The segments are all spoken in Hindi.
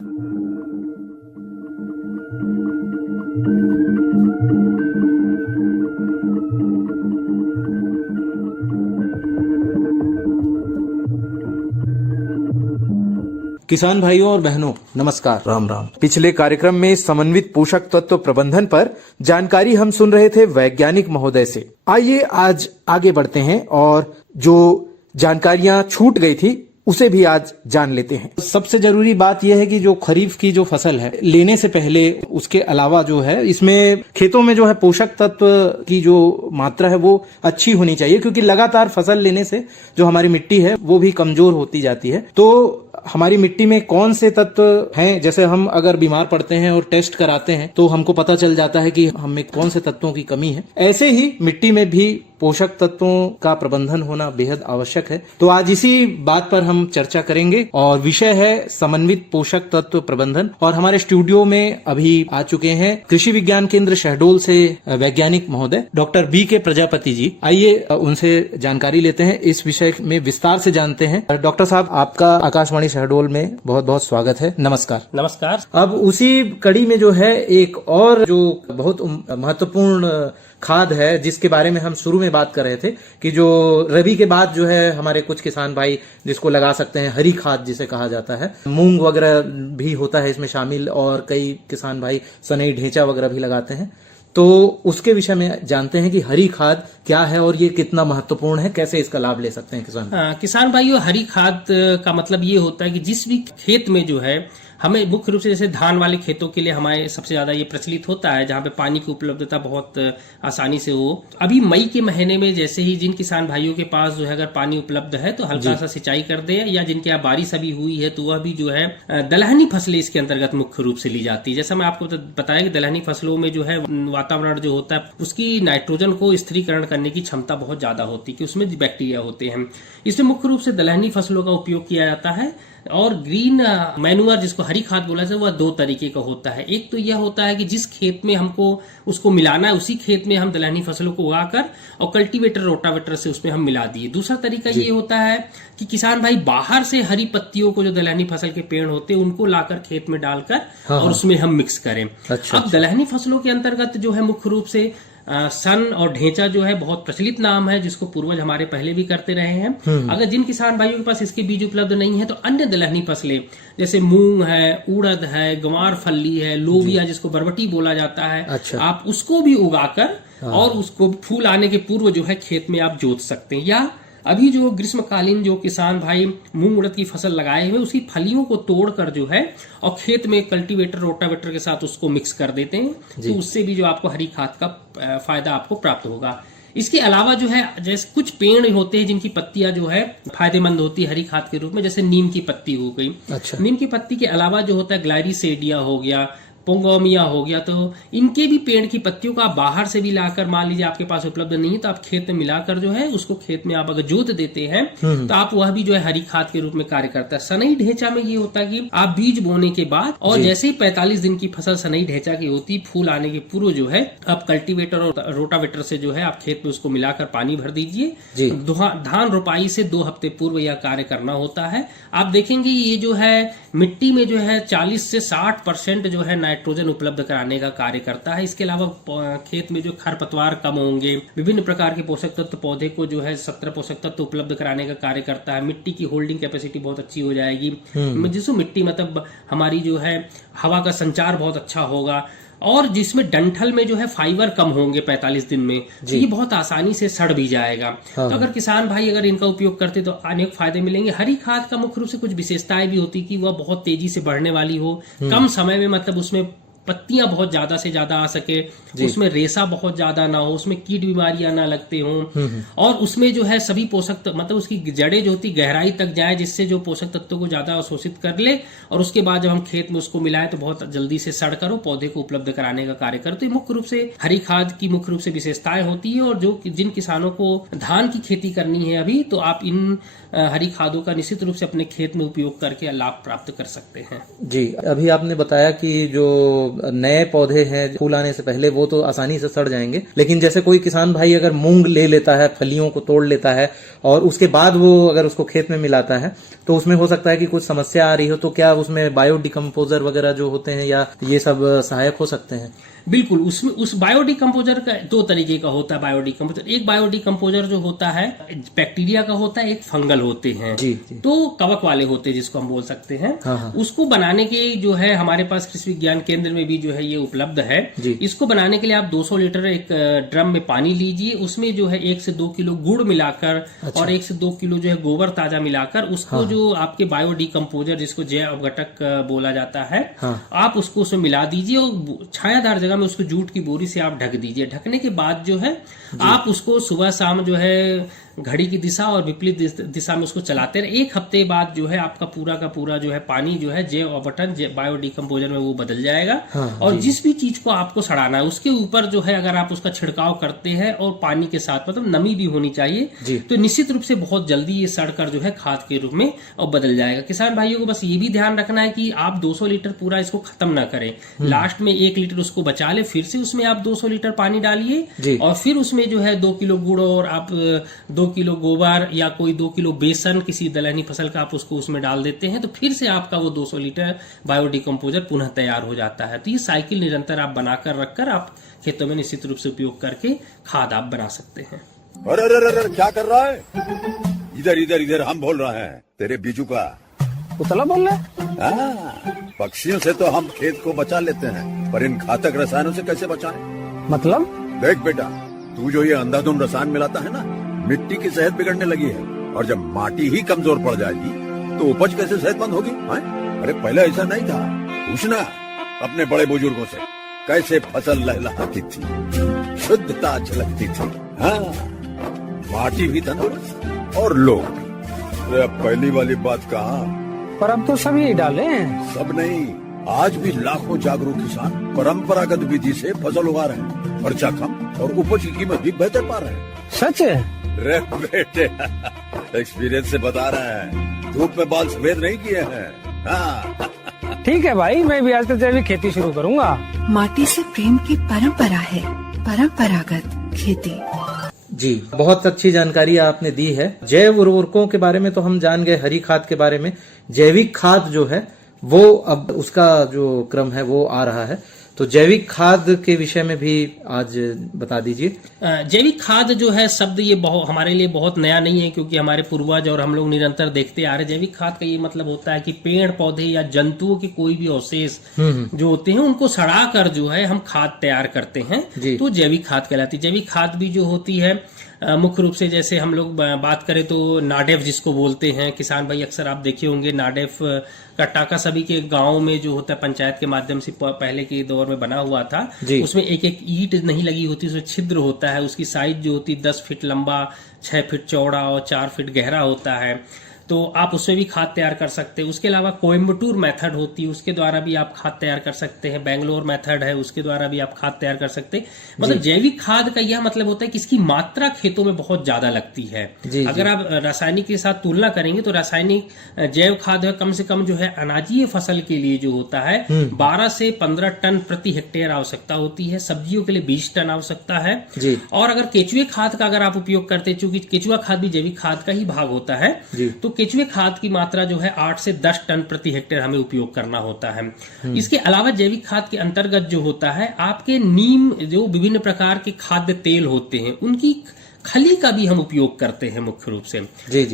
किसान भाइयों और बहनों, नमस्कार, राम राम। पिछले कार्यक्रम में समन्वित पोषक तत्व प्रबंधन पर जानकारी हम सुन रहे थे वैज्ञानिक महोदय से। आइए आज आगे बढ़ते हैं और जो जानकारियां छूट गई थी उसे भी आज जान लेते हैं। सबसे जरूरी बात यह है कि जो खरीफ की जो फसल है, लेने से पहले उसके अलावा जो है इसमें खेतों में जो है पोषक तत्व की जो मात्रा है वो अच्छी होनी चाहिए, क्योंकि लगातार फसल लेने से जो हमारी मिट्टी है वो भी कमजोर होती जाती है। तो हमारी मिट्टी में कौन से तत्व हैं, जैसे हम अगर बीमार पड़ते हैं और टेस्ट कराते हैं तो हमको पता चल जाता है कि हमें कौन से तत्वों की कमी है। ऐसे ही मिट्टी में भी पोषक तत्वों का प्रबंधन होना बेहद आवश्यक है। तो आज इसी बात पर हम चर्चा करेंगे और विषय है समन्वित पोषक तत्व प्रबंधन। और हमारे स्टूडियो में अभी आ चुके हैं कृषि विज्ञान केंद्र शहडोल से वैज्ञानिक महोदय डॉक्टर बी के प्रजापति जी। आइए उनसे जानकारी लेते हैं, इस विषय में विस्तार से जानते हैं। डॉक्टर साहब, आपका आकाशवाणी शहडोल में बहुत बहुत स्वागत है। नमस्कार। नमस्कार। अब उसी कड़ी में जो है एक और जो बहुत महत्वपूर्ण खाद है जिसके बारे में हम शुरू में बात कर रहे थे कि जो रबी के बाद जो है हमारे कुछ किसान भाई जिसको लगा सकते हैं, हरी खाद जिसे कहा जाता है, मूंग वगैरह भी होता है इसमें शामिल, और कई किसान भाई सनई ढेंचा वगैरह भी लगाते हैं। तो उसके विषय में जानते हैं कि हरी खाद क्या है और ये कितना महत्वपूर्ण है, कैसे इसका लाभ ले सकते हैं किसान। किसान भाइयों, हरी खाद का मतलब ये होता है कि जिस भी खेत में जो है हमें मुख्य रूप से जैसे धान वाले खेतों के लिए हमारे सबसे ज्यादा ये प्रचलित होता है, जहाँ पे पानी की उपलब्धता बहुत आसानी से हो। अभी मई के महीने में जैसे ही जिन किसान भाइयों के पास जो है अगर पानी उपलब्ध है तो हल्का सा सिंचाई कर दे, या जिनके यहाँ बारिश अभी हुई है तो वह भी जो है दलहनी फसलें इसके अंतर्गत मुख्य रूप से ली जाती है। जैसा मैं आपको बताया कि दलहनी फसलों में जो है वातावरण जो होता है उसकी नाइट्रोजन को स्थिरीकरण करने की क्षमता बहुत ज्यादा होती है, कि उसमें बैक्टीरिया होते हैं। इसमें मुख्य रूप से दलहनी फसलों का उपयोग किया जाता है। और ग्रीन मैनुअर जिसको हरी खाद बोला जाता है वह दो तरीके का होता है। एक तो यह होता है कि जिस खेत में हमको उसको मिलाना है उसी खेत में हम दलहनी फसलों को उगाकर और कल्टीवेटर रोटावेटर से उसमें हम मिला दिए। दूसरा तरीका ये होता है कि किसान भाई बाहर से हरी पत्तियों को, जो दलहनी फसल के पेड़ होते हैं, उनको लाकर खेत में डालकर और उसमें हम मिक्स करें। अब दलहनी फसलों के अंतर्गत जो है मुख्य रूप से सन और ढेंचा जो है बहुत प्रचलित नाम है, जिसको पूर्वज हमारे पहले भी करते रहे हैं। अगर जिन किसान भाइयों के पास इसके बीज उपलब्ध नहीं है तो अन्य दलहनी फसलें जैसे मूंग है, उड़द है, गंवार फल्ली है, लोबिया जिसको बरबटी बोला जाता है, आप उसको भी उगाकर और उसको फूल आने के पूर्व जो है खेत में आप जोत सकते हैं। या अभी जो ग्रीष्मकालीन जो किसान भाई मूंग उड़द की फसल लगाए हुए उसकी फलियों को तोड़कर जो है और खेत में कल्टीवेटर रोटावेटर के साथ उसको मिक्स कर देते हैं, तो उससे भी जो आपको हरी खाद का फायदा आपको प्राप्त होगा। इसके अलावा जो है जैसे कुछ पेड़ होते हैं जिनकी पत्तियां जो है फायदेमंद होती है हरी खाद के रूप में, जैसे नीम की पत्ती हो गई। नीम की पत्ती के अलावा जो होता है ग्लाइरिसेडिया हो गया, पोंगोमिया हो गया, तो इनके भी पेड़ की पत्तियों को आप बाहर से भी लाकर, मान लीजिए आपके पास उपलब्ध नहीं है तो आप खेत में मिलाकर जो है उसको खेत में आप अगर जोत देते हैं तो आप वह भी जो है हरी खाद के रूप में कार्य करता है। सनई ढेंचा में ये होता है कि आप बीज बोने के बाद और जैसे ही 45 दिन की फसल सनई ढेंचा की होती, फूल आने के पूर्व जो है आप कल्टीवेटर और रोटावेटर से जो है आप खेत में उसको मिलाकर पानी भर दीजिए। धान रोपाई से 2 हफ्ते पूर्व यह कार्य करना होता है। आप देखेंगे ये जो है मिट्टी में जो है 40 से 60% जो है नाइट्रोजन उपलब्ध कराने का कार्य करता है। इसके अलावा खेत में जो खरपतवार कम होंगे, विभिन्न प्रकार के पोषक तत्व पौधे को जो है 17 पोषक तत्व उपलब्ध कराने का कार्य करता है। मिट्टी की होल्डिंग कैपेसिटी बहुत अच्छी हो जाएगी, जिसमें मिट्टी मतलब हमारी जो है हवा का संचार बहुत अच्छा होगा, और जिसमें डंठल में जो है फाइबर कम होंगे 45 दिन में, तो ये बहुत आसानी से सड़ भी जाएगा। तो अगर किसान भाई अगर इनका उपयोग करते तो अनेक फायदे मिलेंगे। हरी खाद का मुख्य रूप से कुछ विशेषताएं भी होती कि वह बहुत तेजी से बढ़ने वाली हो, कम समय में, मतलब उसमें पत्तियां बहुत ज्यादा से ज्यादा आ सके, उसमें रेशा बहुत ज्यादा ना हो, उसमें कीट बीमारियां ना लगते हों, और उसमें जो है सभी पोषक मतलब उसकी जड़ें जो होती गहराई तक जाए, जिससे जो पोषक तत्वों को ज्यादा अवशोषित कर ले, और उसके बाद जब हम खेत में उसको मिलाएं तो बहुत जल्दी से सड़ कर पौधे को उपलब्ध कराने का कार्य करे। तो ये मुख्य रूप से हरी खाद की मुख्य रूप से विशेषताएं होती है। और जो जिन किसानों को धान की खेती करनी है अभी, तो आप इन हरी खादों का निश्चित रूप से अपने खेत में उपयोग करके लाभ प्राप्त कर सकते हैं। जी, अभी आपने बताया कि जो नए पौधे हैं फूल आने से पहले वो तो आसानी से सड़ जाएंगे, लेकिन जैसे कोई किसान भाई अगर मूंग ले लेता है, फलियों को तोड़ लेता है और उसके बाद वो अगर उसको खेत में मिलाता है तो उसमें हो सकता है कि कुछ समस्या आ रही हो, तो क्या उसमें बायो डिकम्पोजर वगैरह जो होते हैं या ये सब सहायक हो सकते हैं? बिल्कुल, उसमें उस बायो डिकम्पोजर का दो तरीके का होता है। बायो डिकम्पोजर, एक बायो डिकम्पोजर जो होता है बैक्टीरिया का होता है, एक फंगल होते हैं। जी, जी। तो कवक वाले होते हैं जिसको हम बोल सकते हैं। हाँ। उसको बनाने के जो है हमारे पास कृषि विज्ञान केंद्र में भी जो है ये उपलब्ध है। जी। इसको बनाने के लिए आप 200 लीटर एक ड्रम में पानी लीजिए, उसमें जो है 1 से 2 किलो गुड़ मिलाकर और 1 से 2 किलो जो है गोबर ताजा मिलाकर उसको जो आपके बायो डिकम्पोजर जिसको जैव अपघटक बोला जाता है, आप उसको उसमें मिला दीजिए और छायादार जगह में उसको जूट की बोरी से आप ढक दीजिए। ढकने के बाद जो है आप उसको सुबह शाम जो है घड़ी की दिशा और विपरीत दिशा में उसको चलाते रहे। 1 हफ्ते बाद जो है आपका पूरा का पूरा जो है पानी जो है जैव अपघटन बायो डिकम्पोजर में वो बदल जाएगा। और जिस भी चीज को आपको सड़ाना है उसके ऊपर जो है अगर आप उसका छिड़काव करते हैं और पानी के साथ मतलब नमी भी होनी चाहिए, तो निश्चित रूप से बहुत जल्दी ये सड़कर जो है खाद के रूप में और बदल जाएगा। किसान भाइयों को बस ये भी ध्यान रखना है कि आप 200 लीटर पूरा इसको खत्म ना करें, लास्ट में 1 लीटर उसको बचा ले, फिर से उसमें आप 200 लीटर पानी डालिए और फिर उसमें जो है 2 किलो गुड़ और आप 2 किलो गोबर या कोई 2 किलो बेसन किसी दलहनी फसल का आप उसको उसमें डाल देते हैं, तो फिर से आपका वो 200 लीटर बायो डिकम्पोजर पुनः तैयार हो जाता है। तो ये साइकिल निरंतर आप बनाकर रखकर आप खेतों में निश्चित रूप से उपयोग करके खाद आप बना सकते हैं। अरे क्या कर रहा है? इधर इधर इधर हम बोल रहे हैं तेरे बीजू का। उतला बोल रहा है? पक्षियों से तो हम खेत को बचा लेते हैं, पर इन घातक रसायनों से कैसे बचाएं? मतलब? देख बेटा, तू जो ये अंधाधुंध रसायन मिलाता है ना, मिट्टी की सेहत बिगड़ने लगी है और जब माटी ही कमजोर पड़ जाएगी तो उपज कैसे सेहतमंद होगी? अरे पहले ऐसा नहीं था, पूछना अपने बड़े बुजुर्गों से, कैसे फसल लहलहाती थी, शुद्धता झलकती थी। माटी भी तंदुरुस्त और लोग भी। अब पहली वाली बात कहा, पर अब तो सभी यही डाले हैं। सब नहीं, आज भी लाखों जागरूक किसान परंपरागत विधि से फसल उगा रहे हैं, खर्चा कम और उपज की कीमत भी बेहतर पा रहे हैं। सच है? रे बेटे, एक्सपीरियंस से बता रहे हैं, धूप में बाल सफेद नहीं किए हैं। ठीक है भाई, मैं भी आज से जैविक खेती शुरू करूंगा। माटी से प्रेम की परंपरा है, परंपरागत खेती। जी, बहुत अच्छी जानकारी आपने दी है। जैव उर्वरकों के बारे में तो हम जान गए, हरी खाद के बारे में। जैविक खाद जो है वो अब उसका जो क्रम है वो आ रहा है, तो जैविक खाद के विषय में भी आज बता दीजिए। जैविक खाद जो है शब्द ये हमारे लिए बहुत नया नहीं है, क्योंकि हमारे पूर्वज और हम लोग निरंतर देखते आ रहे। जैविक खाद का ये मतलब होता है कि पेड़ पौधे या जंतुओं के कोई भी अवशेष जो होते हैं उनको सड़ा कर जो है हम खाद तैयार करते हैं, तो जैविक खाद कहलाती है। जैविक खाद भी जो होती है मुख्य रूप से जैसे हम लोग बात करें तो नाडेफ जिसको बोलते हैं, किसान भाई अक्सर आप देखे होंगे नाडेफ का टाका सभी के गांव में जो होता है पंचायत के माध्यम से पहले के दौर में बना हुआ था। उसमें एक एक ईंट नहीं लगी होती, उसमें छिद्र होता है, उसकी साइज जो होती 10 फीट लंबा, 6 फीट चौड़ा और 4 फीट गहरा होता है। तो आप उसमें भी खाद तैयार कर सकते हैं। उसके अलावा कोयम्बटूर मेथड होती है, उसके द्वारा भी आप खाद तैयार कर सकते हैं। बेंगलोर मेथड है, उसके द्वारा भी आप खाद तैयार कर सकते हैं। मतलब जैविक खाद का यह मतलब होता है कि इसकी मात्रा खेतों में बहुत ज्यादा लगती है। अगर आप रासायनिक के साथ तुलना करेंगे तो रासायनिक जैव खाद कम से कम जो है अनाजीय फसल के लिए जो होता है 12 से 15 टन प्रति हेक्टेयर आवश्यकता होती है। सब्जियों के लिए 20 टन आवश्यकता है। और अगर केचुए खाद का अगर आप उपयोग करते हैं, चूंकि केचुआ खाद भी जैविक खाद का ही भाग होता है, तो केचुए खाद की मात्रा जो है 8 से 10 टन प्रति हेक्टेयर हमें उपयोग करना होता है। इसके अलावा जैविक खाद के अंतर्गत जो होता है आपके नीम जो विभिन्न प्रकार के खाद्य तेल होते हैं उनकी खली का भी हम उपयोग करते हैं मुख्य रूप से।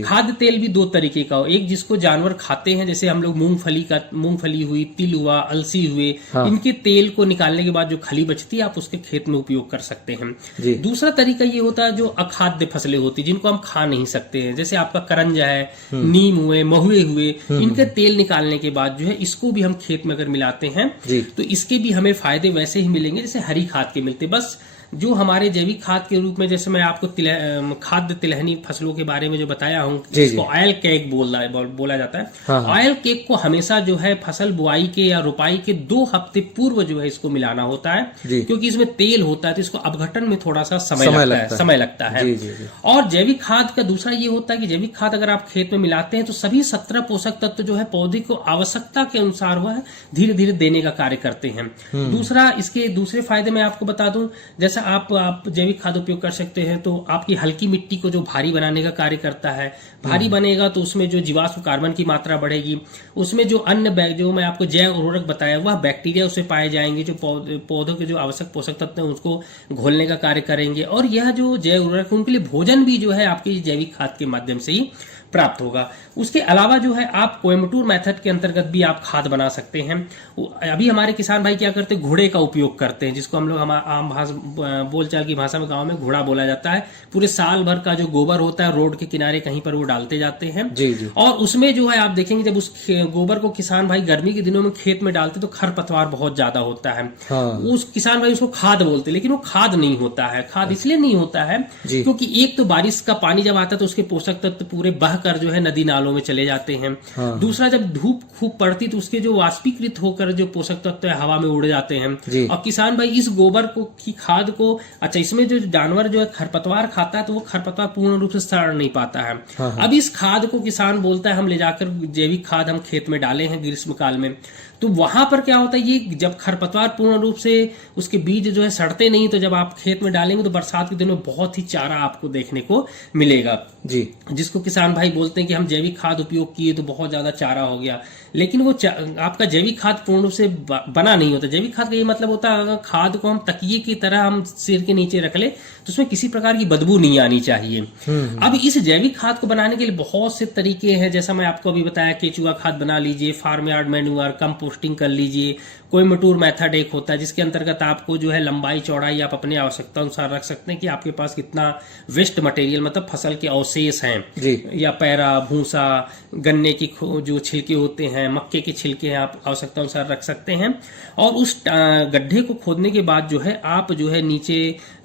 खाद्य तेल भी 2 तरीके का हो, एक जिसको जानवर खाते हैं, जैसे हम लोग मूंगफली हुई, तिल हुआ, अलसी हुए, इनके तेल को निकालने के बाद जो खली बचती है आप उसके खेत में उपयोग कर सकते हैं। दूसरा तरीका ये होता है जो अखाद्य फसलें होती है जिनको हम खा नहीं सकते हैं, जैसे आपका करंजा है, नीम हुए, महुए हुए, इनके तेल निकालने के बाद जो है इसको भी हम खेत में अगर मिलाते हैं तो इसके भी हमें फायदे वैसे ही मिलेंगे जैसे हरी खाद के मिलते। बस जो हमारे जैविक खाद के रूप में, जैसे मैं आपको खाद्य तिलहनी फसलों के बारे में जो बताया हूँ, इसको ऑयल केक बोला जाता है। ऑयल केक को हमेशा जो है फसल बुआई के या रोपाई के 2 हफ्ते पूर्व जो है इसको मिलाना होता है, क्योंकि इसमें तेल होता है तो इसको अपघटन में थोड़ा सा समय लगता है। और जैविक खाद का दूसरा ये होता है कि जैविक खाद अगर आप खेत में मिलाते हैं तो सभी 17 पोषक तत्व जो है पौधे को आवश्यकता के अनुसार वह धीरे धीरे देने का कार्य करते हैं। दूसरा, इसके दूसरे फायदे मैं आपको बता दूं, जैसा आप जैविक खाद उपयोग कर सकते हैं तो आपकी हल्की मिट्टी को जो भारी बनाने का कार्य करता है। भारी बनेगा तो उसमें जो जीवाश्म कार्बन की मात्रा बढ़ेगी, उसमें जो अन्य जो मैं आपको जैव उर्वरक बताया वह बैक्टीरिया उसमें पाए जाएंगे जो पौधों के जो आवश्यक पोषक तत्व हैं उसको घोलने का कार्य करेंगे। और यह जो जैव उर्वरक उनके लिए भोजन भी जो है आपके जैविक खाद के माध्यम से ही प्राप्त होगा। उसके अलावा जो है आप कोयम्बटूर मेथड के अंतर्गत भी आप खाद बना सकते हैं। अभी हमारे किसान भाई क्या करते हैं, घोड़े का उपयोग करते हैं, जिसको हम लोग आम बोलचाल की भाषा में गांव में घोड़ा बोला जाता है। पूरे साल भर का जो गोबर होता है रोड के किनारे कहीं पर वो डालते जाते हैं। जी। और उसमें जो है आप देखेंगे जब उस गोबर को किसान भाई गर्मी के दिनों में खेत में डालते तो खरपतवार बहुत ज्यादा होता है। उस किसान भाई उसको खाद बोलते, लेकिन वो खाद नहीं होता है। खाद इसलिए नहीं होता है क्योंकि एक तो बारिश का पानी जब आता है तो उसके पोषक तत्व पूरे बह कर जो है नदी नालों में चले जाते हैं। दूसरा, जब धूप खूब पड़ती तो उसके जो वाष्पीकृत होकर जो पोषक तत्व है हवा में उड़ जाते हैं। और किसान भाई इस गोबर को की खाद को, अच्छा इसमें जो जानवर जो है खरपतवार खाता है तो वो खरपतवार पूर्ण रूप से सड़ नहीं पाता है। अब इस खाद को किसान बोलता है हम ले जाकर जैविक खाद हम खेत में डाले हैं ग्रीष्म काल में, तो वहां पर क्या होता है, ये जब खरपतवार पूर्ण रूप से उसके बीज जो है सड़ते नहीं, तो जब आप खेत में डालेंगे तो बरसात के दिनों बहुत ही चारा आपको देखने को मिलेगा जी, जिसको किसान भाई बोलते हैं कि हम जैविक खाद उपयोग किए तो बहुत ज्यादा चारा हो गया। लेकिन वो आपका जैविक खाद पूर्ण रूप से बना नहीं होता। जैविक खाद का ये मतलब होता है अगर खाद को हम तकिए की तरह हम सिर के नीचे रख ले तो उसमें किसी प्रकार की बदबू नहीं आनी चाहिए। अब इस जैविक खाद को बनाने के लिए बहुत से तरीके हैं, जैसा मैं आपको अभी बताया, केचुआ खाद बना लीजिए, फार्म यार्ड मैन्यूअर, कंपोस्टिंग कर लीजिए। कोयम्बटूर मेथड एक होता है जिसके अंतर्गत आपको जो है लंबाई चौड़ाई आप अपने आवश्यकता अनुसार रख सकते हैं कि आपके पास कितना वेस्ट मटेरियल मतलब फसल के अवशेष हैं, या पैरा, भूसा, गन्ने की जो छिलके होते हैं, मक्के के छिलके हैं, आप आवश्यकता अनुसार रख सकते हैं। और उस गड्ढे को खोदने के बाद जो है आप जो है नीचे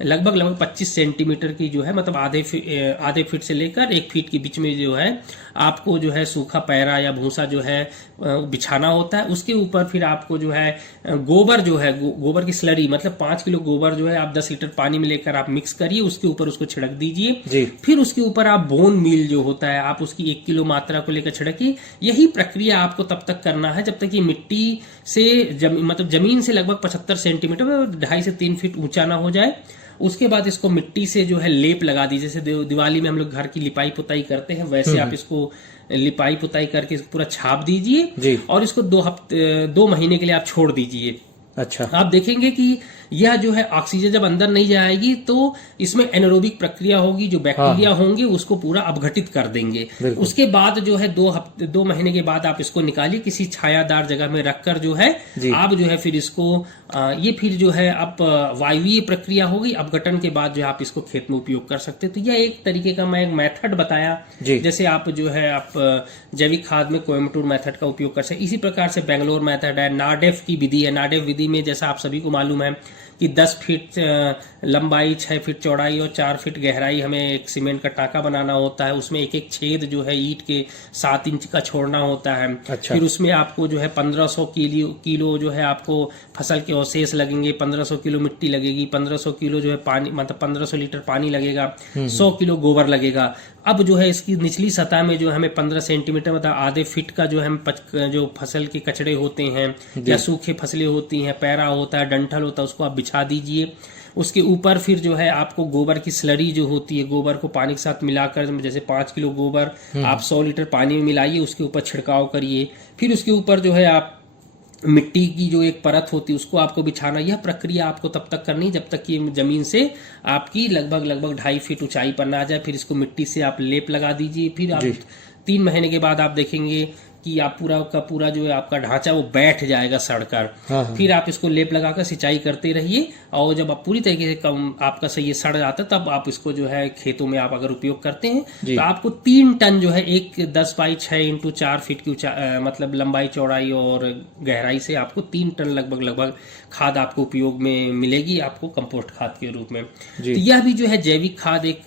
लगभग 25 सेंटीमीटर की जो है मतलब आधे फीट से लेकर 1 फीट के बीच में जो है आपको जो है सूखा पैरा या भूसा जो है बिछाना होता है। उसके ऊपर फिर आपको जो है गोबर जो है गोबर की स्लरी मतलब 5 किलो गोबर जो है आप 10 लीटर पानी में लेकर आप मिक्स करिए, उसके ऊपर उसको छिड़क दीजिए। फिर उसके ऊपर आप बोन मील जो होता है आप उसकी 1 किलो मात्रा को लेकर छिड़किए। यही प्रक्रिया आपको तब तक करना है जब तक ये मिट्टी से मतलब जमीन से लगभग 75 सेंटीमीटर 2.5 से 3 फीट ऊंचा ना हो जाए। उसके बाद इसको मिट्टी से जो है लेप लगा दीजिए, जैसे दिवाली में हम लोग घर की लिपाई पुताई करते हैं वैसे आप इसको लिपाई पुताई करके पूरा छाप दीजिए और इसको 2 महीने के लिए आप छोड़ दीजिए। अच्छा, आप देखेंगे कि यह जो है ऑक्सीजन जब अंदर नहीं जाएगी तो इसमें एनारोबिक प्रक्रिया होगी, जो बैक्टीरिया होंगे उसको पूरा अपघटित कर देंगे। उसके बाद जो है 2 महीने के बाद आप इसको निकालिए, किसी छायादार जगह में रखकर जो है आप जो है फिर इसको ये फिर जो है आप वायवीय प्रक्रिया होगी, अपघटन के बाद जो है आप इसको खेत में उपयोग कर सकते हैं। तो यह एक तरीके का मैं एक मेथड बताया, जैसे आप जो है आप जैविक खाद में कोयम्बटूर मेथड का उपयोग कर सकते। इसी प्रकार से बेंगलोर मेथड है, नाडेफ की विधि है। नाडेफ विधि में जैसा आप सभी को मालूम है कि 10 फीट लंबाई, 6 फीट चौड़ाई और 4 फीट गहराई हमें एक सीमेंट का टाका बनाना होता है। उसमें एक एक छेद जो है ईंट के 7 इंच का छोड़ना होता है। अच्छा। फिर उसमें आपको जो है 1500 किलो जो है आपको फसल के अवशेष लगेंगे, 1500 किलो मिट्टी लगेगी, 1500 किलो जो है पानी मतलब 1500 लीटर पानी लगेगा, 100 किलो गोबर लगेगा। अब जो है इसकी निचली सतह में जो हमें 15 सेंटीमीटर मतलब आधे फीट का जो है जो फसल के कचड़े होते हैं या सूखे फसलें होती हैं, पैरा होता है, डंठल होता है, उसको आप बिछा दीजिए। उसके ऊपर फिर जो है आपको गोबर की स्लरी जो होती है, गोबर को पानी के साथ मिलाकर जैसे 5 किलो गोबर आप 100 लीटर पानी में मिलाइए, उसके ऊपर छिड़काव करिए। फिर उसके ऊपर जो है आप मिट्टी की जो एक परत होती है उसको आपको बिछाना। यह प्रक्रिया आपको तब तक करनी जब तक कि जमीन से आपकी लगभग 2.5 फीट ऊंचाई पर ना आ जाए। फिर इसको मिट्टी से आप लेप लगा दीजिए। फिर आप 3 महीने के बाद आप देखेंगे कि आप पूरा का पूरा जो है आपका ढांचा वो बैठ जाएगा सड़कर। फिर आप इसको लेप लगाकर सिंचाई करते रहिए, और जब आप पूरी तरीके से कम आपका सही ये सड़ जाता है, तब आप इसको जो है खेतों में आप अगर उपयोग करते हैं तो आपको 3 टन जो है एक 10 बाई 6 इंटू 4 फीट की मतलब लंबाई चौड़ाई और गहराई से आपको 3 टन लगभग खाद आपको उपयोग में मिलेगी, आपको कंपोस्ट खाद के रूप में। तो यह भी जो है जैविक खाद एक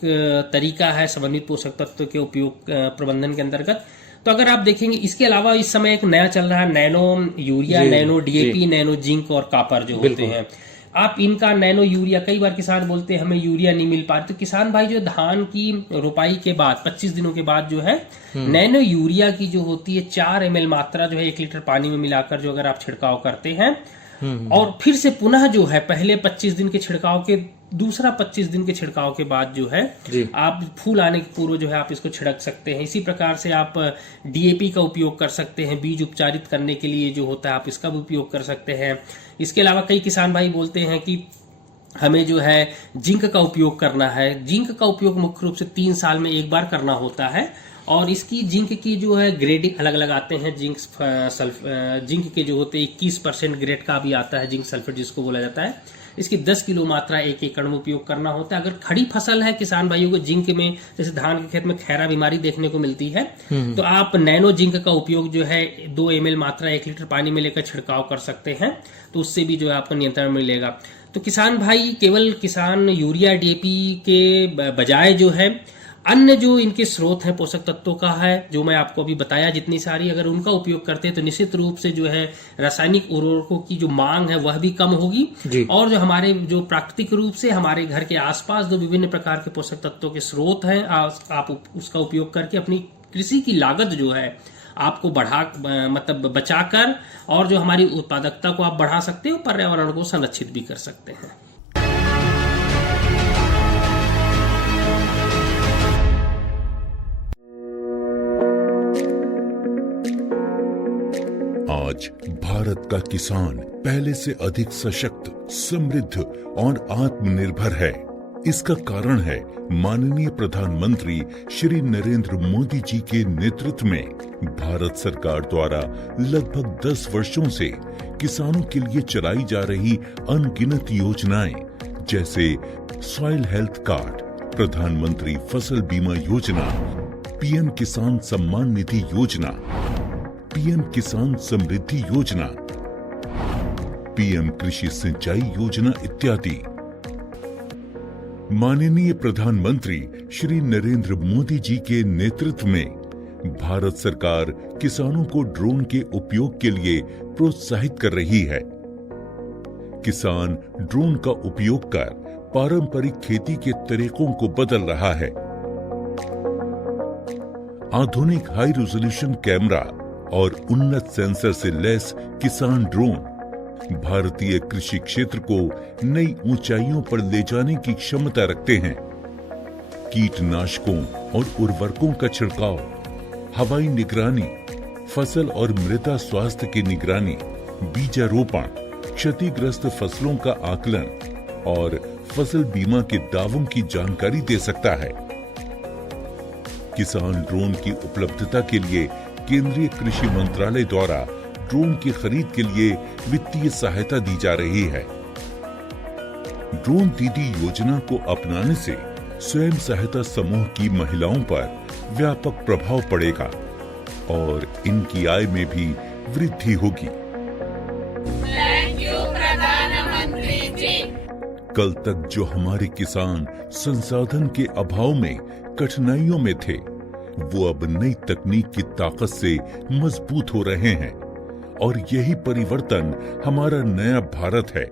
तरीका है समन्वित पोषक तत्व के उपयोग प्रबंधन के अंतर्गत। तो अगर आप देखेंगे इसके अलावा इस समय एक नया चल रहा है nano urea, nano DAP, nano zinc और कॉपर जो होते हैं। आप इनका नैनो यूरिया, कई बार किसान बोलते हैं हमें यूरिया नहीं मिल पा रही, तो किसान भाई जो धान की रोपाई के बाद 25 दिनों के बाद जो है नैनो यूरिया की जो होती है 4 ml मात्रा जो है 1 लीटर पानी में मिलाकर जो अगर आप छिड़काव करते हैं, और फिर से पुनः जो है पहले 25 दिन के छिड़काव के दूसरा 25 दिन के छिड़काव के बाद जो है आप फूल आने के पूर्व जो है आप इसको छिड़क सकते हैं। इसी प्रकार से आप डीएपी का उपयोग कर सकते हैं, बीज उपचारित करने के लिए जो होता है आप इसका भी उपयोग कर सकते हैं। इसके अलावा कई किसान भाई बोलते हैं कि हमें जो है जिंक का उपयोग करना है। जिंक का उपयोग मुख्य रूप से 3 साल में एक बार करना होता है, और इसकी जिंक की जो है ग्रेडिंग अलग अलग आते हैं। जिंक के जो होते हैं 21% ग्रेड का भी आता है, जिंक सल्फेट जिसको बोला जाता है। इसकी 10 किलो मात्रा 1 एकड़ में उपयोग करना होता है। अगर खड़ी फसल है किसान भाइयों को जिंक में, जैसे धान के खेत में खैरा बीमारी देखने को मिलती है, तो आप नैनो जिंक का उपयोग जो है 2 ml मात्रा 1 लीटर पानी में लेकर छिड़काव कर सकते हैं, तो उससे भी जो है आपको नियंत्रण मिलेगा। तो किसान भाई केवल किसान यूरिया डीएपी के बजाय जो है अन्य जो इनके स्रोत हैं पोषक तत्वों का है, जो मैं आपको अभी बताया जितनी सारी, अगर उनका उपयोग करते हैं तो निश्चित रूप से जो है रासायनिक उर्वरकों की जो मांग है वह भी कम होगी, और जो हमारे जो प्राकृतिक रूप से हमारे घर के आसपास जो विभिन्न प्रकार के पोषक तत्वों के स्रोत हैं आप उसका उपयोग करके अपनी कृषि की लागत जो है आपको बचाकर, और जो हमारी उत्पादकता को आप बढ़ा सकते हो, पर्यावरण को संरक्षित भी कर सकते हैं। आज भारत का किसान पहले से अधिक सशक्त, समृद्ध और आत्मनिर्भर है। इसका कारण है माननीय प्रधानमंत्री श्री नरेंद्र मोदी जी के नेतृत्व में भारत सरकार द्वारा लगभग 10 वर्षों से किसानों के लिए चलाई जा रही अनगिनत योजनाएं, जैसे सॉइल हेल्थ कार्ड, प्रधानमंत्री फसल बीमा योजना, पीएम किसान सम्मान निधि योजना, पीएम किसान समृद्धि योजना, पीएम कृषि सिंचाई योजना इत्यादि। माननीय प्रधानमंत्री श्री नरेंद्र मोदी जी के नेतृत्व में भारत सरकार किसानों को ड्रोन के उपयोग के लिए प्रोत्साहित कर रही है। किसान ड्रोन का उपयोग कर पारंपरिक खेती के तरीकों को बदल रहा है। आधुनिक हाई रेजोल्यूशन कैमरा और उन्नत सेंसर से लैस किसान ड्रोन भारतीय कृषि क्षेत्र को नई ऊंचाइयों पर ले जाने की क्षमता रखते हैं। कीटनाशकों और उर्वरकों का छिड़काव, हवाई निगरानी, फसल और मृदा स्वास्थ्य की निगरानी, बीजारोपण, क्षतिग्रस्त फसलों का आकलन और फसल बीमा के दावों की जानकारी दे सकता है। किसान ड्रोन की उपलब्धता के लिए केंद्रीय कृषि मंत्रालय द्वारा ड्रोन की खरीद के लिए वित्तीय सहायता दी जा रही है। ड्रोन दीदी योजना को अपनाने से स्वयं सहायता समूह की महिलाओं पर व्यापक प्रभाव पड़ेगा और इनकी आय में भी वृद्धि होगी। प्रधानमंत्री जी। कल तक जो हमारे किसान संसाधन के अभाव में कठिनाइयों में थे, वो अब नई तकनीक की ताकत से मजबूत हो रहे हैं, और यही परिवर्तन हमारा नया भारत है,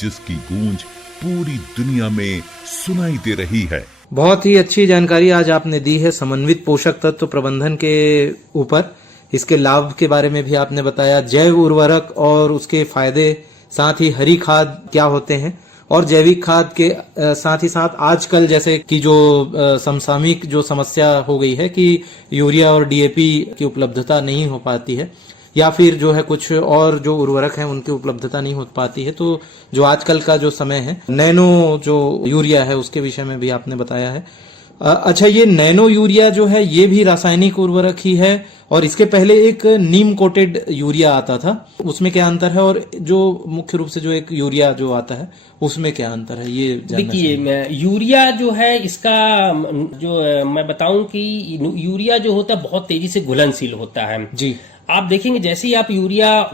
जिसकी गूंज पूरी दुनिया में सुनाई दे रही है। बहुत ही अच्छी जानकारी आज आपने दी है समन्वित पोषक तत्व प्रबंधन के ऊपर। इसके लाभ के बारे में भी आपने बताया, जैव उर्वरक और उसके फायदे, साथ ही हरी खाद क्या होते हैं, और जैविक खाद के साथ ही साथ आजकल जैसे कि जो समसामयिक जो समस्या हो गई है कि यूरिया और डीएपी की उपलब्धता नहीं हो पाती है, या फिर जो है कुछ और जो उर्वरक हैं उनकी उपलब्धता नहीं हो पाती है, तो जो आजकल का जो समय है नैनो जो यूरिया है उसके विषय में भी आपने बताया है। अच्छा, ये नैनो यूरिया जो है ये भी रासायनिक उर्वरक ही है, और इसके पहले एक नीम कोटेड यूरिया आता था, उसमें क्या अंतर है? और जो मुख्य रूप से जो एक यूरिया जो आता है उसमें क्या अंतर है, ये जानना देखिए, यूरिया जो है इसका जो मैं बताऊं कि यूरिया जो होता है बहुत तेजी से घुलनशील होता है जी। आप देखेंगे जैसे ही आप यूरिया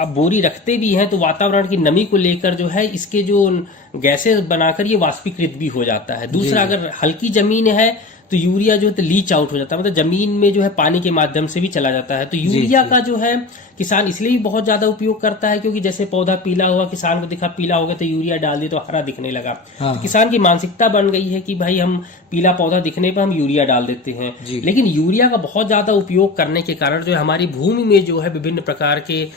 आप बोरी रखते भी हैं तो वातावरण की नमी को लेकर जो है इसके जो गैसेस बनाकर ये वाष्पीकृत भी हो जाता है। दूसरा, अगर हल्की जमीन है तो यूरिया जो है लीच आउट हो जाता है, मतलब जमीन में जो है पानी के माध्यम से भी चला जाता है। तो यूरिया का जो है किसान इसलिए भी बहुत ज्यादा उपयोग करता है क्योंकि जैसे पौधा पीला हुआ, किसान को दिखा पीला हो गया तो यूरिया डाल दिया तो हरा दिखने लगा। तो किसान की मानसिकता बन गई है कि भाई हम पीला पौधा दिखने पर हम यूरिया डाल देते हैं। लेकिन यूरिया का बहुत ज्यादा उपयोग करने के कारण जो है हमारी भूमि में जो है विभिन्न प्रकार के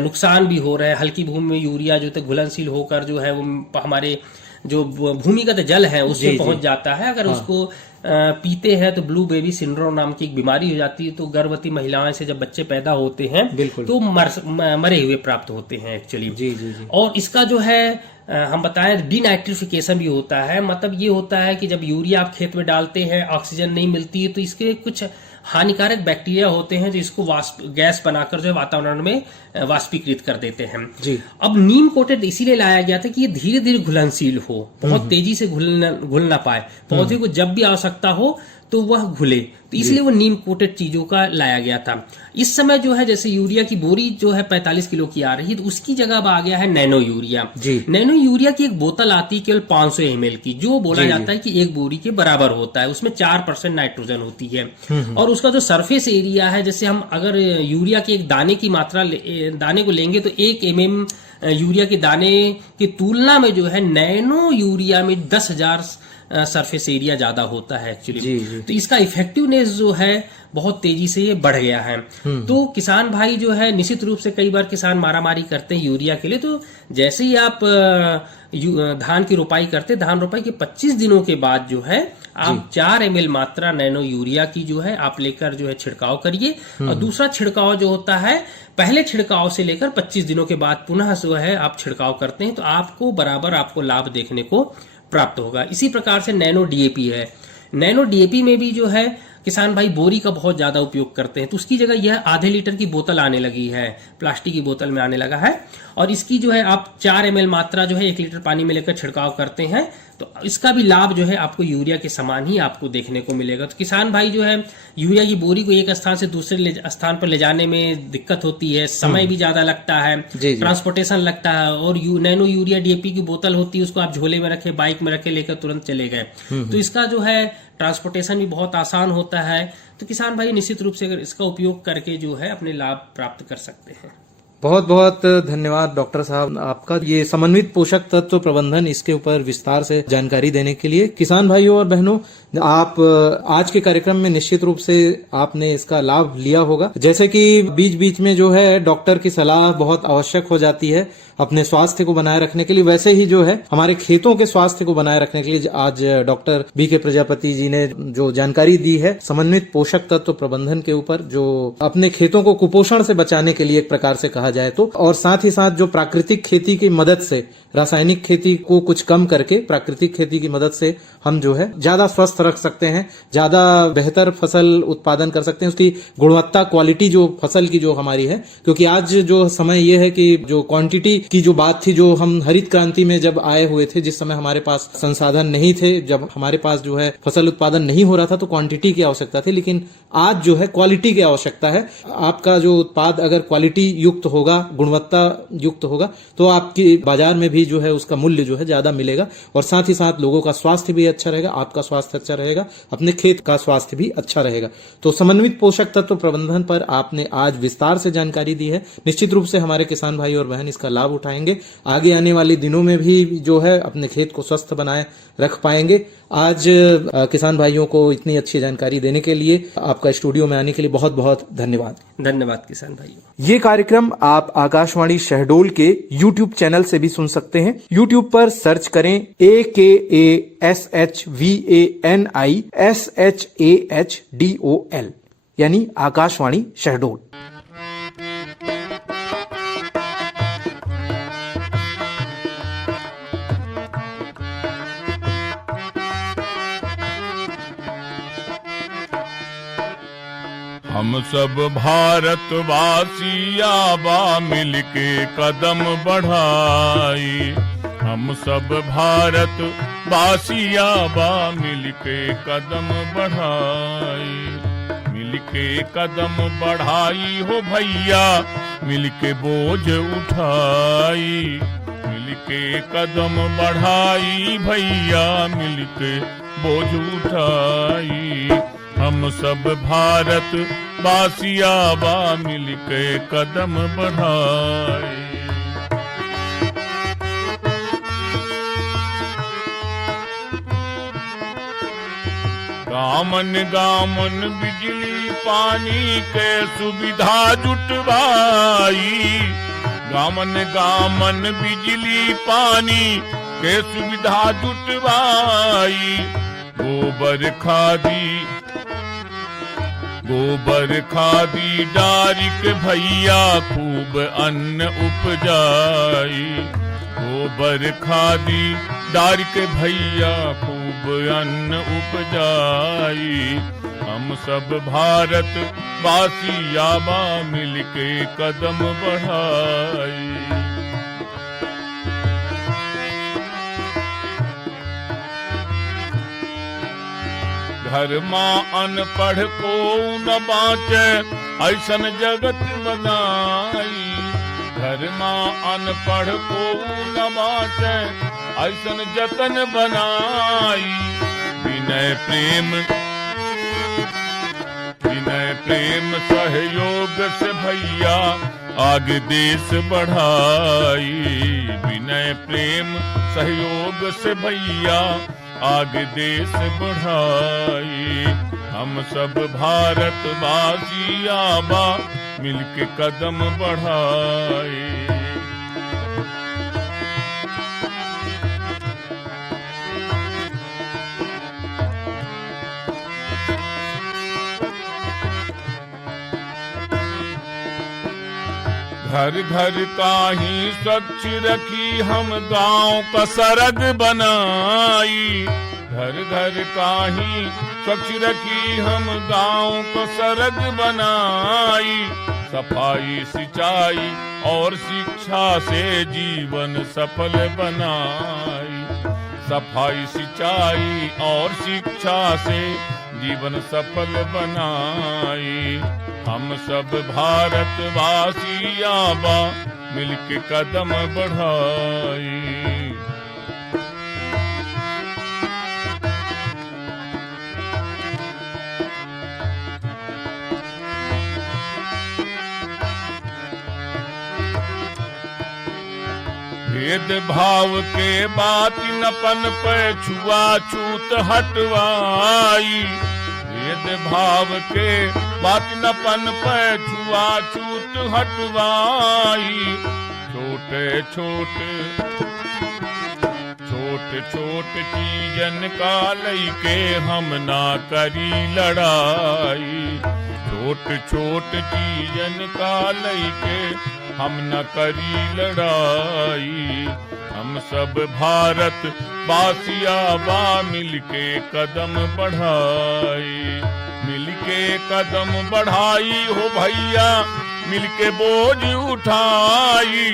नुकसान भी हो रहे हैं। हल्की भूमि में यूरिया जो है घुलनशील होकर जो है वो हमारे जो भूमिगत जल है उसमें पहुंच जाता है। अगर उसको पीते हैं तो ब्लू बेबी सिंड्रोम नाम की एक बीमारी हो जाती है। तो गर्भवती महिलाओं से जब बच्चे पैदा होते हैं तो मरे हुए प्राप्त होते हैं एक्चुअली। जी जी जी। और इसका जो है हम बताएं डीनाइट्रिफिकेशन भी होता है। मतलब ये होता है कि जब यूरिया आप खेत में डालते हैं ऑक्सीजन नहीं मिलती है तो इसके कुछ हानिकारक बैक्टीरिया होते हैं जो इसको गैस बनाकर जो है वातावरण में वाष्पीकृत कर देते हैं जी। अब नीम कोटेड इसीलिए लाया गया था कि ये धीरे धीरे घुलनशील हो, बहुत तेजी से घुल ना पाए, पौधे को जब भी आवश्यकता हो तो वह घुले, तो इसलिए वो नीम कोटेड चीजों का लाया गया था। इस समय जो है जैसे यूरिया की बोरी जो है 45 किलो की आ रही है तो उसकी जगह अब आ गया है नैनो यूरिया। नैनो यूरिया की एक बोतल आती है केवल 500 ml की, जो बोला जाता है कि एक बोरी के बराबर होता है। उसमें 4% नाइट्रोजन होती है और उसका जो सरफेस एरिया है, जैसे हम अगर यूरिया के एक दाने की मात्रा दाने को लेंगे तो 1 mm यूरिया के दाने की तुलना में जो है नैनो यूरिया में 10,000 सरफेस एरिया ज्यादा होता है एक्चुअली। तो इसका इफेक्टिवनेस जो है बहुत तेजी से ये बढ़ गया है। तो किसान भाई जो है निश्चित रूप से कई बार किसान मारामारी करते हैं यूरिया के लिए। तो जैसे ही आप धान की रोपाई करते, धान रोपाई के 25 दिनों के बाद जो है आप 4 ml मात्रा नैनो यूरिया की जो है आप लेकर जो है छिड़काव करिए। और दूसरा छिड़काव जो होता है पहले छिड़काव से लेकर 25 दिनों के बाद पुनः जो है आप छिड़काव करते हैं तो आपको बराबर आपको लाभ देखने को प्राप्त होगा। इसी प्रकार से नैनो डीएपी है। नैनो डीएपी में भी जो है किसान भाई बोरी का बहुत ज्यादा उपयोग करते हैं तो उसकी जगह यह आधे लीटर की बोतल आने लगी है, प्लास्टिक की बोतल में आने लगा है। और इसकी जो है आप 4 ml मात्रा जो है 1 लीटर पानी में लेकर छिड़काव करते हैं तो इसका भी लाभ जो है आपको यूरिया के समान ही आपको देखने को मिलेगा। तो किसान भाई जो है यूरिया की बोरी को एक स्थान से दूसरे स्थान पर ले जाने में दिक्कत होती है, समय भी ज्यादा लगता है, ट्रांसपोर्टेशन लगता है। और नैनो यूरिया डीएपी की बोतल होती है उसको आप झोले में रखे, बाइक में रखे, लेकर तुरंत चले गए तो इसका जो है ट्रांसपोर्टेशन भी बहुत आसान होता है। तो किसान भाई निश्चित रूप से अगर इसका उपयोग करके जो है अपने लाभ प्राप्त कर सकते हैं। बहुत बहुत धन्यवाद डॉक्टर साहब आपका, ये समन्वित पोषक तत्व प्रबंधन इसके ऊपर विस्तार से जानकारी देने के लिए। किसान भाइयों और बहनों, आप आज के कार्यक्रम में निश्चित रूप से आपने इसका लाभ लिया होगा। जैसे कि बीच बीच में जो है डॉक्टर की सलाह बहुत आवश्यक हो जाती है अपने स्वास्थ्य को बनाए रखने के लिए, वैसे ही जो है हमारे खेतों के स्वास्थ्य को बनाए रखने के लिए आज डॉक्टर बीके प्रजापति जी ने जो जानकारी दी है समन्वित पोषक तत्व प्रबंधन के ऊपर, जो अपने खेतों को कुपोषण से बचाने के लिए एक प्रकार से कहा जाए तो, और साथ ही साथ जो प्राकृतिक खेती की मदद से, रासायनिक खेती को कुछ कम करके प्राकृतिक खेती की मदद से हम जो है ज्यादा स्वस्थ रख सकते हैं, ज्यादा बेहतर फसल उत्पादन कर सकते हैं, उसकी गुणवत्ता क्वालिटी जो फसल की जो हमारी है। क्योंकि आज जो समय ये है कि जो क्वांटिटी की जो बात थी, जो हम हरित क्रांति में जब आए हुए थे, जिस समय हमारे पास संसाधन नहीं थे, जब हमारे पास जो है फसल उत्पादन नहीं हो रहा था तो क्वांटिटी की आवश्यकता थी, लेकिन आज जो है क्वालिटी की आवश्यकता है। आपका जो उत्पाद अगर क्वालिटी युक्त होगा, गुणवत्ता युक्त होगा तो आपकी बाजार में भी जो है उसका मूल्य जो है ज्यादा मिलेगा और साथ ही साथ लोगों का स्वास्थ्य भी अच्छा रहेगा, आपका स्वास्थ्य अच्छा रहेगा, अपने खेत का स्वास्थ्य भी अच्छा रहेगा। तो समन्वित पोषक तत्व प्रबंधन पर आपने आज विस्तार से जानकारी दी है। निश्चित रूप से हमारे किसान भाई और बहन इसका लाभ उठाएंगे, आगे आने वाले दिनों में भी जो है अपने खेत को स्वस्थ बनाए रख पाएंगे। आज किसान भाइयों को इतनी अच्छी जानकारी देने के लिए, आपका स्टूडियो में आने के लिए बहुत बहुत धन्यवाद। धन्यवाद किसान भाइयों। ये कार्यक्रम आप आकाशवाणी शहडोल के YouTube चैनल से भी सुन सकते हैं। YouTube पर सर्च करें AKASHVANISHAHDOL यानी आकाशवाणी शहडोल। हम सब भारतवासी आबा मिलके कदम बढ़ाई, हम सब भारतवासी आबा मिलके कदम बढ़ाई, मिलके कदम बढ़ाई हो भैया, मिलके बोझ उठाई, मिलके कदम बढ़ाई भैया, मिलके बोझ उठाई, हम सब भारत वासियाबा मिलके कदम बढ़ाई। गामन गामन बिजली पानी के सुविधा जुटवाई, गामन गामन बिजली पानी के सुविधा जुटवाई, गोबर खादी डारिक भैया खूब अन्न उपजाई, गोबर खादी डारिक भैया खूब अन्न उपजाई, हम सब भारत वासी आबा मिलके कदम बढ़ाई। घर माँ अनपढ़ को न बाँचे ऐसन जगत बनाई, घर माँ अनपढ़ को न बाँचे ऐसन जतन बनाई, विनय प्रेम सहयोग से भैया आगे देश बढ़ाई, विनय प्रेम सहयोग से भैया आगे देश बढ़ाई, हम सब भारतवासी आबा मिलके कदम बढ़ाई। घर घर का ही स्वच्छ रखी हम गांव का सरग बनाई, घर घर का ही स्वच्छ रखी हम गांव का सरग बनाई, सफाई सिंचाई और शिक्षा से जीवन सफल बनाई, सफाई सिंचाई और शिक्षा से जीवन सफल बनाई, हम सब भारतवासी आबा मिलके कदम बढ़ाई। भेदभाव के बात नपन पे छुआछूत हटवाई, भेदभाव के बात नपन पे छुआछूत हटवाई, छोटे छोटे चीजन का लइके हम ना करी लड़ाई, छोटे छोटे चीजन का लइके हम न करी लड़ाई, हम सब भारत वासियाबा मिलके कदम बढ़ाई, मिलके कदम बढ़ाई हो भैया, मिलके बोझ उठाई,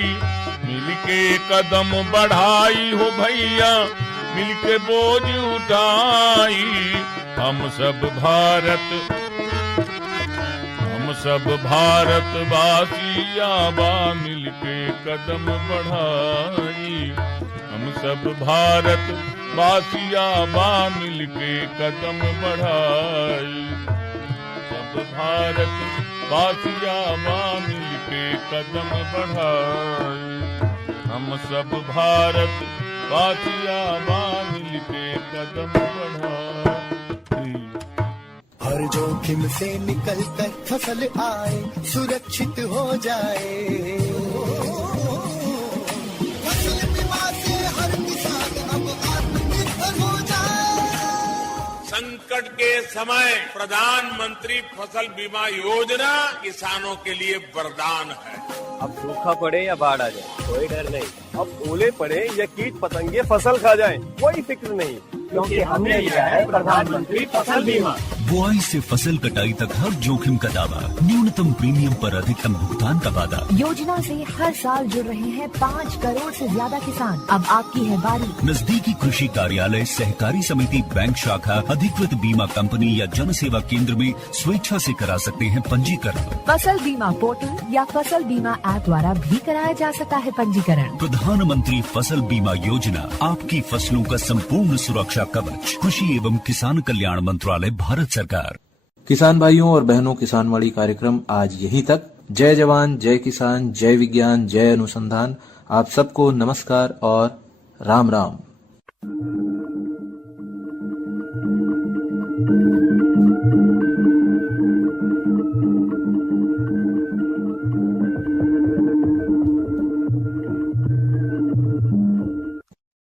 मिलके कदम बढ़ाई हो भैया, मिलके बोझ उठाई, हम सब भारतवासी आबा मिलके कदम बढ़ाई, हम सब भारतवासी आबा मिलके कदम बढ़ाई, सब भारतवासी आबा मिलके कदम बढ़ाई, हम सब भारतवासी आबा मिलके कदम बढ़ाई। हर जोखिम से निकल कर फसल आए, सुरक्षित हो जाए, फसल बीमा से हर किसान अब आत्मनिर्भर हो जाए। संकट के समय प्रधानमंत्री फसल बीमा योजना किसानों के लिए वरदान है। अब सूखा पड़े या बाढ़ आ जाए कोई डर नहीं, अब ओले पड़े या कीट पतंगे फसल खा जाए कोई फिक्र नहीं, क्योंकि हमने लिया है प्रधानमंत्री फसल बीमा। बुआई से फसल कटाई तक हर जोखिम का दावा, न्यूनतम प्रीमियम पर अधिकतम भुगतान का वादा। योजना से हर साल जुड़ रहे हैं 5 करोड़ से ज्यादा किसान। अब आपकी है बारी। नजदीकी कृषि कार्यालय, सहकारी समिति, बैंक शाखा, अधिकृत बीमा कंपनी या जन सेवा केंद्र में स्वेच्छा से करा सकते हैं पंजीकरण। फसल बीमा पोर्टल या फसल बीमा ऐप द्वारा भी कराया जा सकता है पंजीकरण। प्रधानमंत्री फसल बीमा योजना, आपकी फसलों का संपूर्ण सुरक्षा कवच। कृषि एवं किसान कल्याण मंत्रालय, भारत सरकार। किसान भाइयों और बहनों, किसानवाड़ी कार्यक्रम आज यहीं तक। जय जवान, जय किसान, जय विज्ञान, जय अनुसंधान। आप सबको नमस्कार और राम राम।